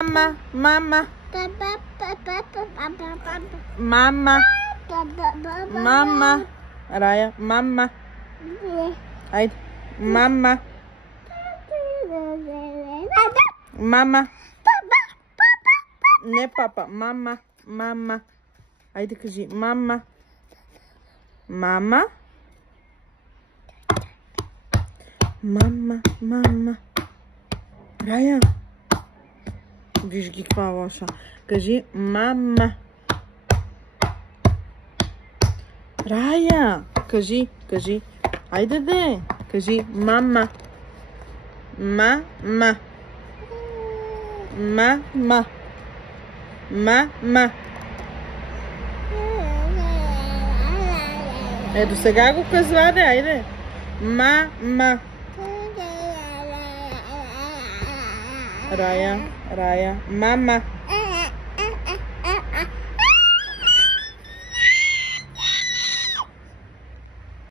Mamma, mamma, mamma, mamma, Raya, mamma, ajde, mamma, mamma, ne papa, mamma, mamma, ajde kaži, mamma, mamma, mamma, mamma, Raya. Виж ги каква лоша. Кажи мама. Рая. Кажи. Айде де. Кажи мама. Мама. Мама. Мама. До сега го казва, де. Айде. Мама. Raya, mama.